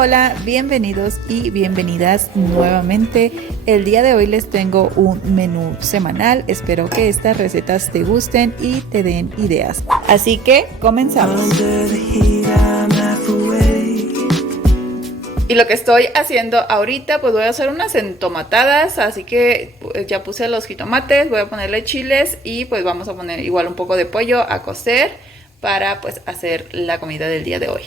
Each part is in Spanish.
Hola, bienvenidos y bienvenidas nuevamente. El día de hoy les tengo un menú semanal. Espero que estas recetas te gusten y te den ideas. Así que comenzamos. Y lo que estoy haciendo ahorita, pues voy a hacer unas entomatadas, así que ya puse los jitomates, voy a ponerle chiles y pues vamos a poner igual un poco de pollo a cocer para pues hacer la comida del día de hoy.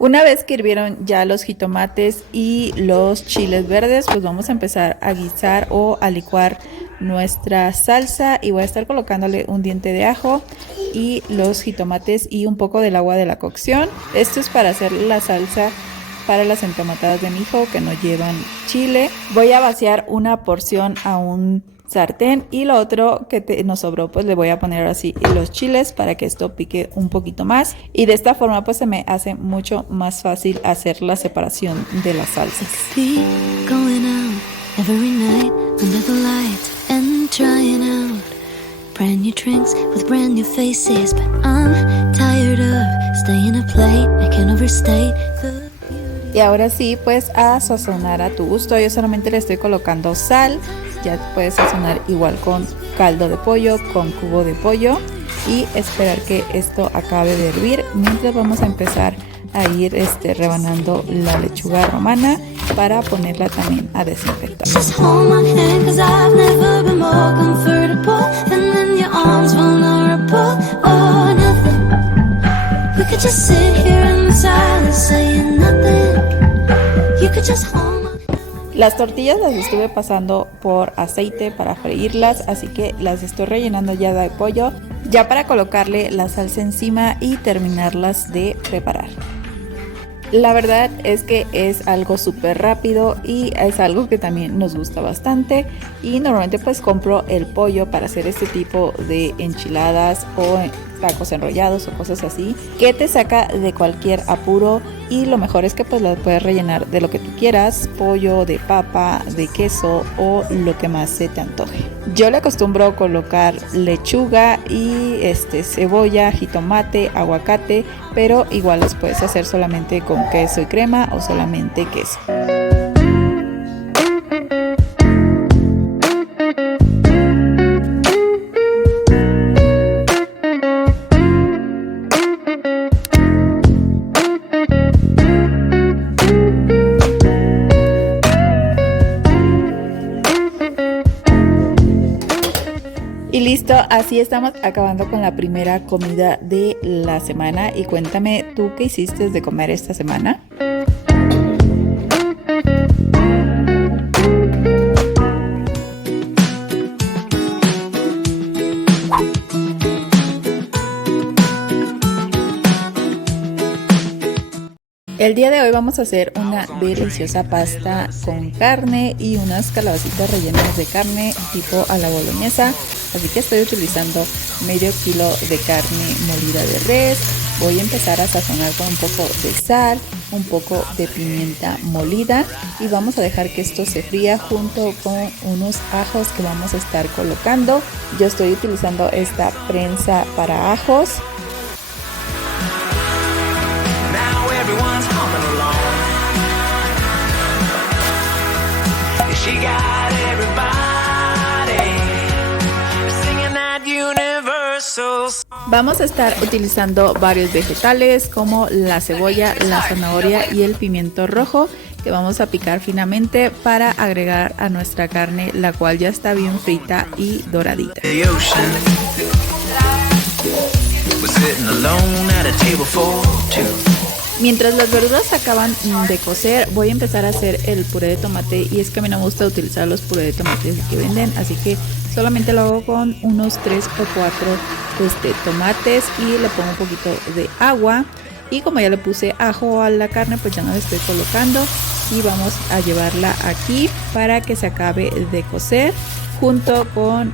Una vez que hirvieron ya los jitomates y los chiles verdes, pues vamos a empezar a guisar o a licuar nuestra salsa y voy a estar colocándole un diente de ajo y los jitomates y un poco del agua de la cocción. Esto es para hacer la salsa para las entomatadas de mi hijo que no llevan chile. Voy a vaciar una porción a un sartén y lo otro que nos sobró pues le voy a poner así los chiles para que esto pique un poquito más y de esta forma pues se me hace mucho más fácil hacer la separación de las salsas. Brand new drinks with brand new faces, but I'm tired of staying up late, making overstate. Y ahora sí, pues a sazonar a tu gusto. Yo solamente le estoy colocando sal. Ya puedes sazonar igual con caldo de pollo, con cubo de pollo y esperar que esto acabe de hervir. Mientras vamos a empezar a ir rebanando la lechuga romana para ponerla también a desinfectar. Las tortillas las estuve pasando por aceite para freírlas, así que las estoy rellenando ya de pollo, ya para colocarle la salsa encima y terminarlas de preparar. La verdad es que es algo súper rápido y es algo que también nos gusta bastante y normalmente pues compro el pollo para hacer este tipo de enchiladas o tacos enrollados o cosas así que te saca de cualquier apuro y lo mejor es que pues las puedes rellenar de lo que tú quieras, pollo, de papa, de queso o lo que más se te antoje. Yo le acostumbro colocar lechuga y cebolla, jitomate, aguacate, pero igual los puedes hacer solamente con queso y crema o solamente queso. Y listo, así estamos acabando con la primera comida de la semana. Y cuéntame, ¿tú qué hiciste de comer esta semana? El día de hoy vamos a hacer una deliciosa pasta con carne y unas calabacitas rellenas de carne tipo a la boloñesa. Así que estoy utilizando medio kilo de carne molida de res. Voy a empezar a sazonar con un poco de sal, un poco de pimienta molida y vamos a dejar que esto se fría junto con unos ajos que vamos a estar colocando. Yo estoy utilizando esta prensa para ajos. Vamos a estar utilizando varios vegetales como la cebolla, la zanahoria y el pimiento rojo que vamos a picar finamente para agregar a nuestra carne, la cual ya está bien frita y doradita. Mientras las verduras acaban de cocer, voy a empezar a hacer el puré de tomate y es que a mí no me gusta utilizar los puré de tomate que venden, así que solamente lo hago con unos 3 o 4 tomates y le pongo un poquito de agua y como ya le puse ajo a la carne pues ya no le estoy colocando y vamos a llevarla aquí para que se acabe de cocer junto con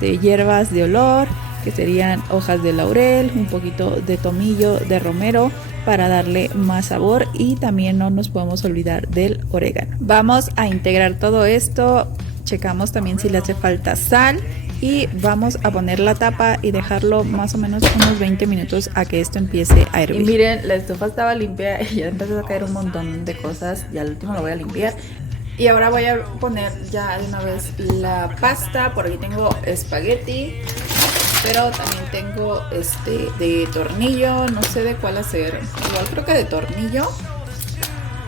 hierbas de olor que serían hojas de laurel, un poquito de tomillo, de romero para darle más sabor y también no nos podemos olvidar del orégano. Vamos a integrar todo esto, checamos también si le hace falta sal y vamos a poner la tapa y dejarlo más o menos unos 20 minutos a que esto empiece a hervir. Y miren, la estufa estaba limpia y ya empezó a caer un montón de cosas, ya al último lo voy a limpiar. Y ahora voy a poner ya de una vez la pasta. Por aquí tengo espagueti, pero también tengo de tornillo, no sé de cuál hacer, igual creo que de tornillo.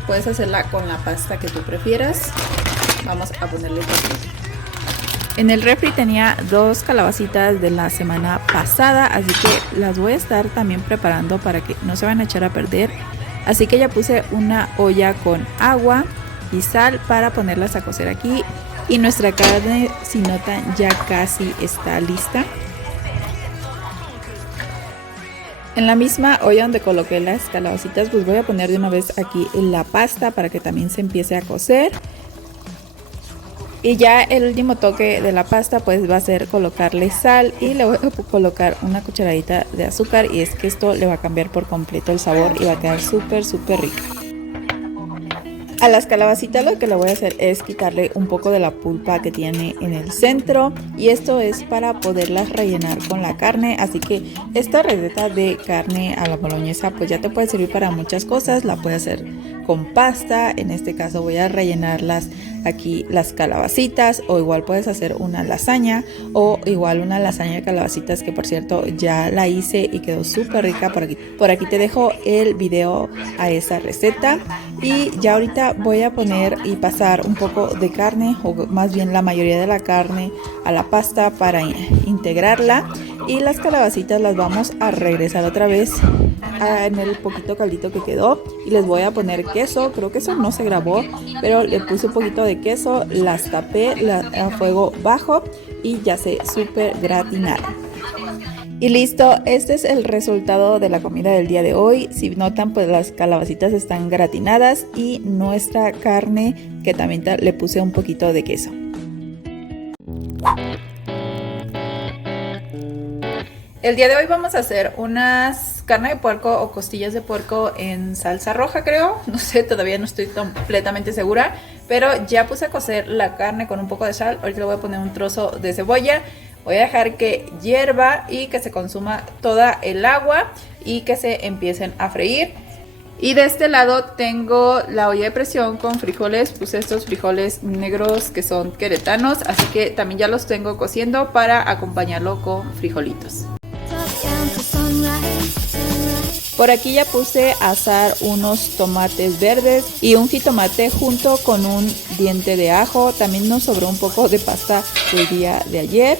Puedes hacerla con la pasta que tú prefieras. Vamos a ponerle tornillo. En el refri tenía 2 calabacitas de la semana pasada, así que las voy a estar también preparando para que no se van a echar a perder. Así que ya puse una olla con agua y sal para ponerlas a cocer aquí. Y nuestra carne, si notan, ya casi está lista. En la misma olla donde coloqué las calabacitas, pues voy a poner de una vez aquí la pasta para que también se empiece a cocer. Y ya el último toque de la pasta pues va a ser colocarle sal y le voy a colocar una cucharadita de azúcar, y es que esto le va a cambiar por completo el sabor y va a quedar súper rica. A las calabacitas lo que le voy a hacer es quitarle un poco de la pulpa que tiene en el centro, y esto es para poderlas rellenar con la carne. Así que esta receta de carne a la boloñesa pues ya te puede servir para muchas cosas. La puedes hacer con pasta, en este caso voy a rellenarlas aquí las calabacitas, o igual puedes hacer una lasaña, o igual una lasaña de calabacitas, que por cierto ya la hice y quedó súper rica. Por aquí te dejo el video a esa receta. Y ya ahorita voy a poner y pasar un poco de carne, o más bien la mayoría de la carne, a la pasta para integrarla, y las calabacitas las vamos a regresar otra vez en el poquito caldito que quedó, y les voy a poner queso. Creo que eso no se grabó, pero le puse un poquito de queso, las tapé a fuego bajo y ya se súper gratinaron. Y listo, este es el resultado de la comida del día de hoy. Si notan, pues las calabacitas están gratinadas y nuestra carne, que también le puse un poquito de queso. El día de hoy vamos a hacer unas carne de puerco o costillas de puerco en salsa roja, creo. No sé, todavía no estoy completamente segura, pero ya puse a cocer la carne con un poco de sal. Ahorita le voy a poner un trozo de cebolla. Voy a dejar que hierva y que se consuma toda el agua y que se empiecen a freír. Y de este lado tengo la olla de presión con frijoles. Puse estos frijoles negros que son queretanos, así que también ya los tengo cociendo para acompañarlo con frijolitos. Por aquí ya puse a asar unos tomates verdes y un jitomate junto con un diente de ajo. También nos sobró un poco de pasta del día de ayer.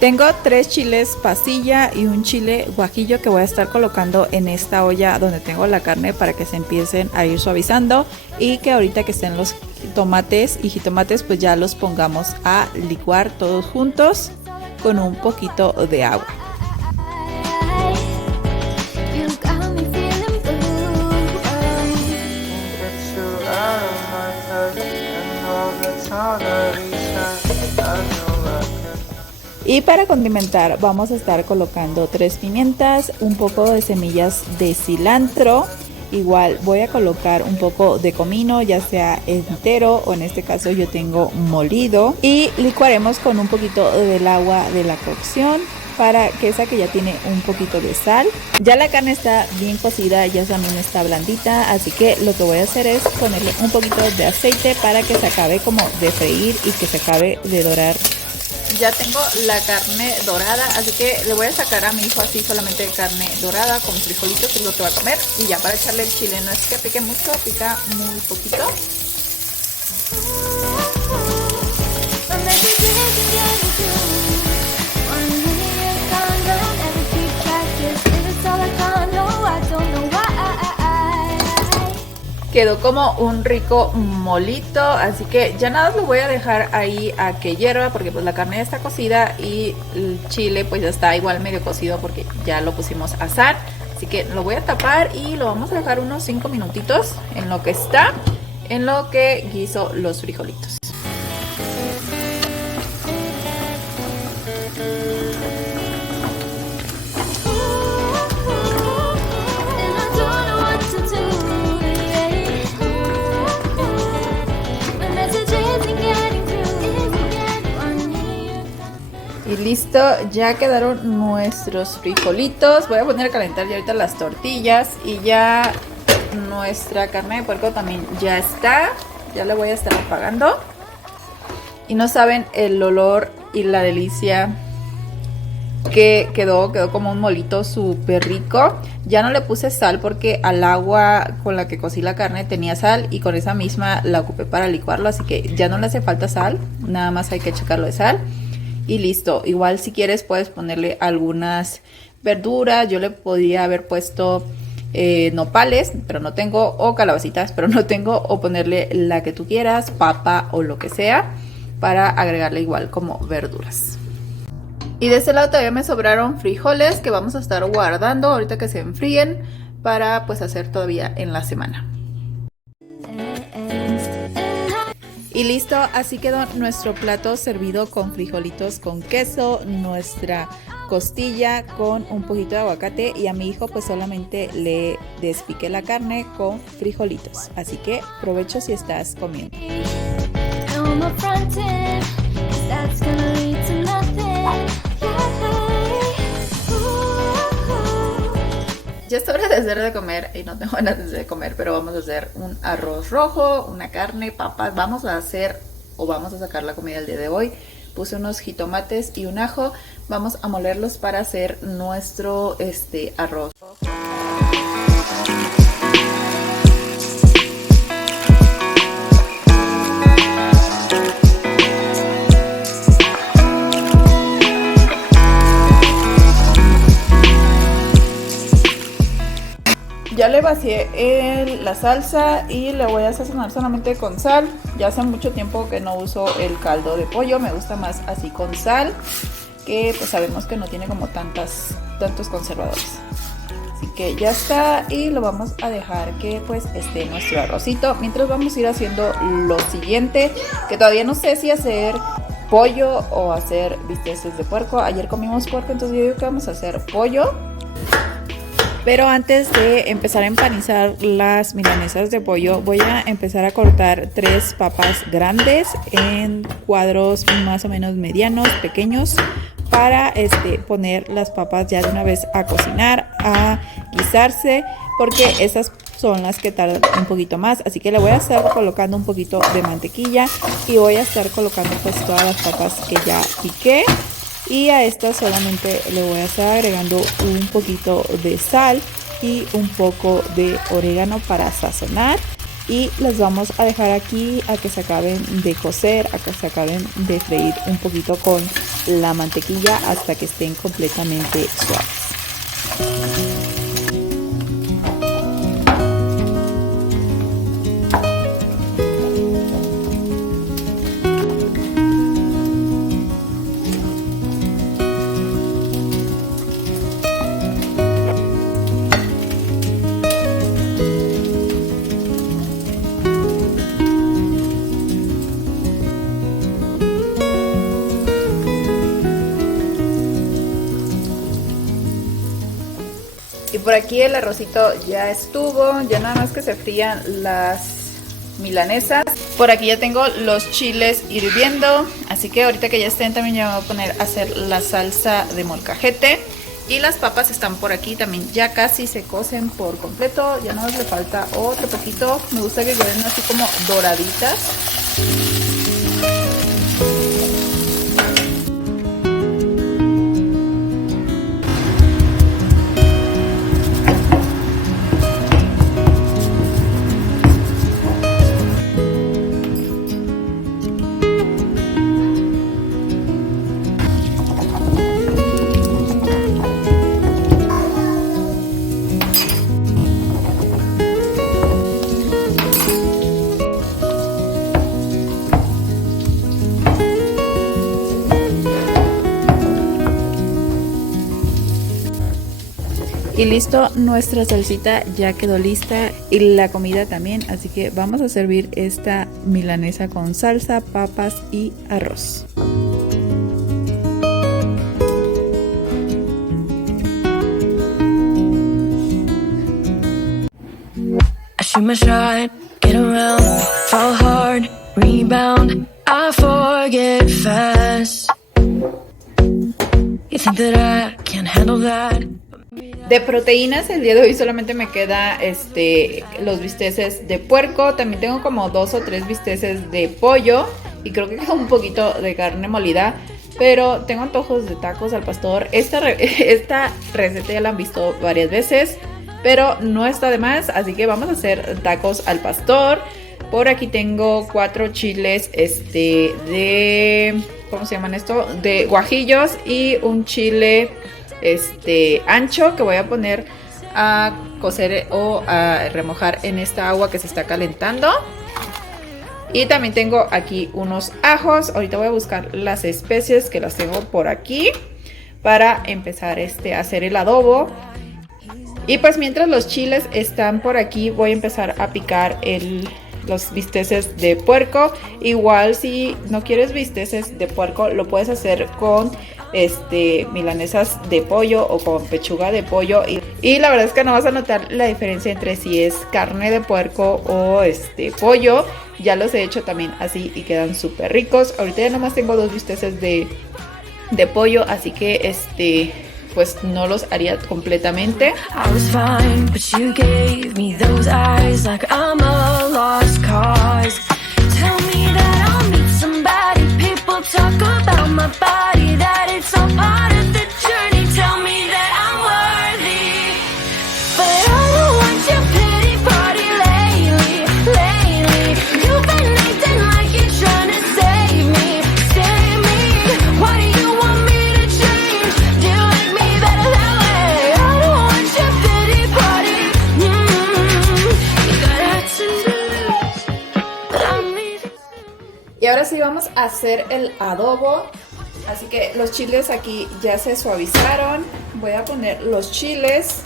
Tengo 3 chiles pasilla y un chile guajillo que voy a estar colocando en esta olla donde tengo la carne para que se empiecen a ir suavizando, y que ahorita que estén los tomates y jitomates pues ya los pongamos a licuar todos juntos con un poquito de agua. Y para condimentar vamos a estar colocando 3 pimientas, un poco de semillas de cilantro. Igual voy a colocar un poco de comino, ya sea entero o en este caso yo tengo molido. Y licuaremos con un poquito del agua de la cocción para que esa que ya tiene un poquito de sal. Ya la carne está bien cocida, ya también está blandita, así que lo que voy a hacer es ponerle un poquito de aceite para que se acabe como de freír y que se acabe de dorar. Ya tengo la carne dorada, así que le voy a sacar a mi hijo así solamente carne dorada con frijolitos, que es lo que va a comer. Y ya para echarle el chile, no es que pique mucho, pica muy poquito. Quedó como un rico molito, así que ya nada, lo voy a dejar ahí a que hierva, porque pues la carne ya está cocida y el chile pues ya está igual medio cocido porque ya lo pusimos a asar. Así que lo voy a tapar y lo vamos a dejar unos 5 minutitos en lo que está, en lo que guiso los frijolitos. listo, ya quedaron nuestros frijolitos. Voy a poner a calentar ya ahorita las tortillas. Y ya nuestra carne de puerco también ya está. Ya la voy a estar apagando. Y no saben el olor y la delicia que quedó como un molito súper rico. Ya no le puse sal porque al agua con la que cocí la carne tenía sal y con esa misma la ocupé para licuarlo, así que ya no le hace falta sal, nada más hay que checarlo de sal y listo. Igual si quieres puedes ponerle algunas verduras, yo le podría haber puesto nopales, pero no tengo, o calabacitas, pero no tengo, o ponerle la que tú quieras, papa o lo que sea, para agregarle igual como verduras. Y de este lado todavía me sobraron frijoles que vamos a estar guardando ahorita que se enfríen para pues hacer todavía en la semana. Y listo, así quedó nuestro plato servido con frijolitos con queso, nuestra costilla con un poquito de aguacate y a mi hijo pues solamente le despiqué la carne con frijolitos. Así que provecho si estás comiendo. Ya es hora de hacer de comer y no tengo ganas de comer, pero vamos a hacer un arroz rojo, una carne, papas. Vamos a hacer o vamos a sacar la comida el día de hoy. Puse unos jitomates y un ajo. Vamos a molerlos para hacer nuestro arroz. Ya le vacié la salsa y le voy a sazonar solamente con sal. Ya hace mucho tiempo que no uso el caldo de pollo, me gusta más así con sal, que pues sabemos que no tiene como tantos conservadores. Así que ya está y lo vamos a dejar que pues esté nuestro arrocito. Mientras vamos a ir haciendo lo siguiente, que todavía no sé si hacer pollo o hacer bisteces de puerco. Ayer comimos puerco, entonces yo digo que vamos a hacer pollo. Pero antes de empezar a empanizar las milanesas de pollo, voy a empezar a cortar 3 papas grandes en cuadros más o menos medianos, pequeños, para poner las papas ya de una vez a cocinar, a guisarse, porque esas son las que tardan un poquito más. Así que le voy a estar colocando un poquito de mantequilla y voy a estar colocando pues todas las papas que ya piqué. Y a estas solamente le voy a estar agregando un poquito de sal y un poco de orégano para sazonar. Y las vamos a dejar aquí a que se acaben de cocer, a que se acaben de freír un poquito con la mantequilla hasta que estén completamente suaves. Y por aquí el arrocito ya estuvo, ya nada más que se frían las milanesas. Por aquí ya tengo los chiles hirviendo, así que ahorita que ya estén también ya me voy a poner a hacer la salsa de molcajete. Y las papas están por aquí también, ya casi se cocen por completo, ya no les le falta otro poquito. Me gusta que queden así como doraditas. Y listo, nuestra salsita ya quedó lista y la comida también, así que vamos a servir esta milanesa con salsa, papas y arroz. I shoot my shot, get around, fall hard, rebound, I forget fast. You think that I can't handle that? De proteínas el día de hoy solamente me queda los bisteces de puerco. También tengo como 2 o 3 bisteces de pollo. Y creo que queda un poquito de carne molida. Pero tengo antojos de tacos al pastor. Esta receta ya la han visto varias veces, pero no está de más. Así que vamos a hacer tacos al pastor. Por aquí tengo 4 chiles ¿cómo se llaman esto? De guajillos y un chile ancho que voy a poner a cocer o a remojar en esta agua que se está calentando. Y también tengo aquí unos ajos. Ahorita voy a buscar las especies que las tengo por aquí para empezar a hacer el adobo. Y pues mientras los chiles están por aquí, voy a empezar a picar los bisteces de puerco. Igual si no quieres bisteces de puerco, lo puedes hacer con milanesas de pollo o con pechuga de pollo. Y la verdad es que no vas a notar la diferencia entre si es carne de puerco o pollo. Ya los he hecho también así y quedan súper ricos. Ahorita ya nomás tengo 2 bisteces de pollo, así que pues no los haría completamente. I was fine, but you gave me those eyes like I'm a lost cause. Tell me that I'll meet somebody. People talk about my body, that it's all part of the journey. Tell me that I'm worthy, but I don't want your pity party lately. You've been acting like you're trying to save me. Why do you want me to change? Do you like me better that way? I don't want your pity party. You got hats and blues, but I'm leaving. Y ahora sí vamos a hacer el adobo. Así que los chiles aquí ya se suavizaron. Voy a poner los chiles.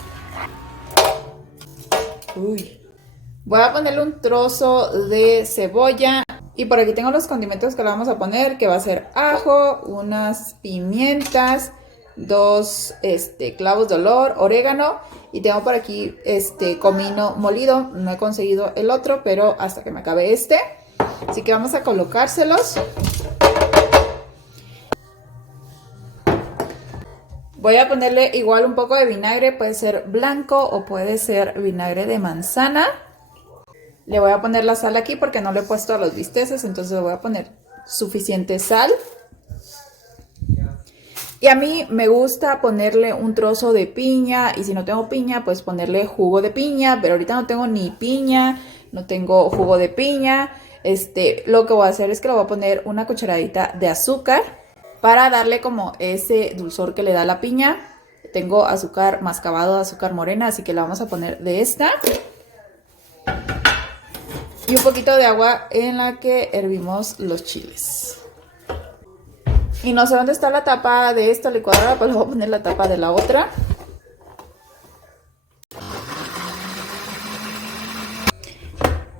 Voy a ponerle un trozo de cebolla. Y por aquí tengo los condimentos que le vamos a poner, que va a ser ajo, unas pimientas, 2 clavos de olor, orégano. Y tengo por aquí comino molido. No he conseguido el otro, pero hasta que me acabe Así que vamos a colocárselos. Voy a ponerle igual un poco de vinagre, puede ser blanco o puede ser vinagre de manzana. Le voy a poner la sal aquí porque no le he puesto a los bisteces, entonces le voy a poner suficiente sal. Y a mí me gusta ponerle un trozo de piña, y si no tengo piña, pues ponerle jugo de piña, pero ahorita no tengo ni piña, no tengo jugo de piña. Lo que voy a hacer es que le voy a poner una cucharadita de azúcar para darle como ese dulzor que le da la piña. Tengo azúcar mascabado, azúcar morena, así que la vamos a poner de esta. Y un poquito de agua en la que hervimos los chiles. Y no sé dónde está la tapa de esta licuadora, pues le voy a poner la tapa de la otra.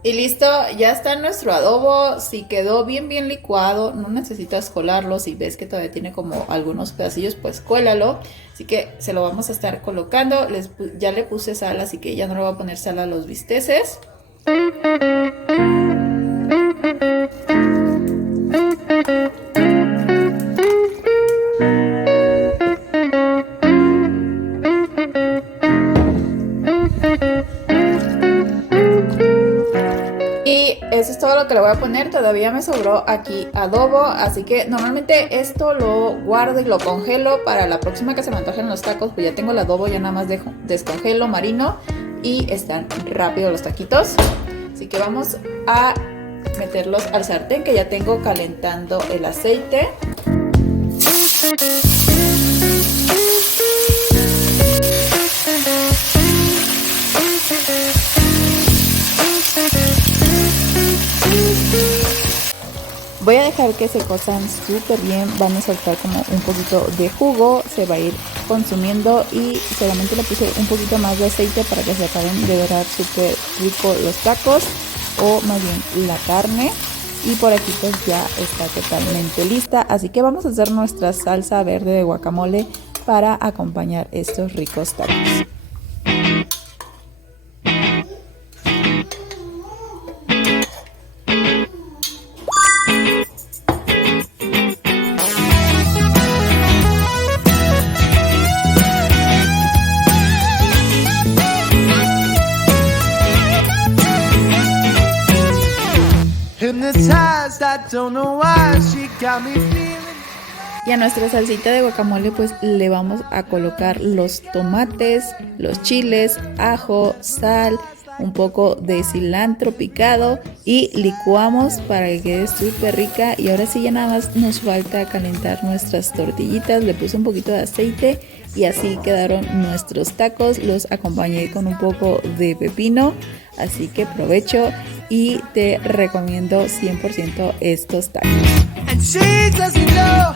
Y listo, ya está nuestro adobo. Si quedó bien licuado, no necesitas colarlo. Si ves que todavía tiene como algunos pedacillos, pues cuélalo. Así que se lo vamos a estar colocando. Ya le puse sal, así que ya no le voy a poner sal a los bisteces. Y eso es todo lo que le voy a poner. Todavía me sobró aquí adobo, así que normalmente esto lo guardo y lo congelo para la próxima que se me antojen los tacos. Pues ya tengo el adobo, ya nada más descongelo, marino y están rápidos los taquitos. Así que vamos a meterlos al sartén, que ya tengo calentando el aceite. Voy a dejar que se cosan súper bien, van a soltar como un poquito de jugo, se va a ir consumiendo y solamente le puse un poquito más de aceite para que se acaben de dorar súper rico los tacos, o más bien la carne. Y por aquí pues ya está totalmente lista, así que vamos a hacer nuestra salsa verde de guacamole para acompañar estos ricos tacos. hypnotized. I don't know why she got me feeling. Y a nuestra salsita de guacamole pues le vamos a colocar los tomates, los chiles, ajo, sal, un poco de cilantro picado y licuamos para que quede súper rica. Y ahora sí ya nada más nos falta calentar nuestras tortillitas. Le puse un poquito de aceite y así quedaron nuestros tacos. Los acompañé con un poco de pepino, así que provecho y te recomiendo 100% estos tacos. And she doesn't know.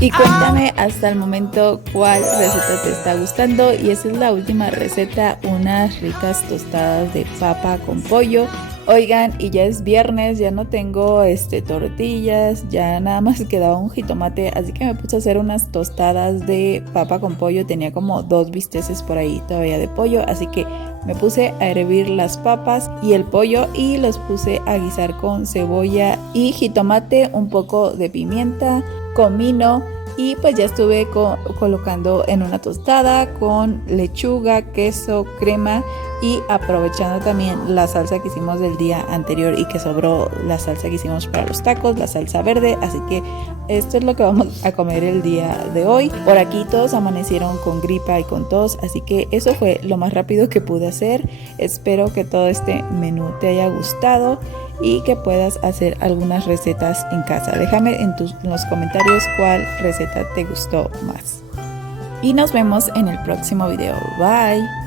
Y cuéntame hasta el momento cuál receta te está gustando. Y esa es la última receta, unas ricas tostadas de papa con pollo. Oigan, y ya es viernes, ya no tengo tortillas, ya nada más quedaba un jitomate, así que me puse a hacer unas tostadas de papa con pollo. Tenía como 2 bisteces por ahí todavía de pollo, así que me puse a hervir las papas y el pollo y los puse a guisar con cebolla y jitomate, un poco de pimienta, comino. Y pues ya estuve colocando en una tostada con lechuga, queso, crema y aprovechando también la salsa que hicimos del día anterior y que sobró la salsa que hicimos para los tacos, la salsa verde. Así que esto es lo que vamos a comer el día de hoy. Por aquí todos amanecieron con gripa y con tos, así que eso fue lo más rápido que pude hacer. Espero que todo este menú te haya gustado y que puedas hacer algunas recetas en casa. Déjame en los comentarios cuál receta te gustó más. Y nos vemos en el próximo video. Bye.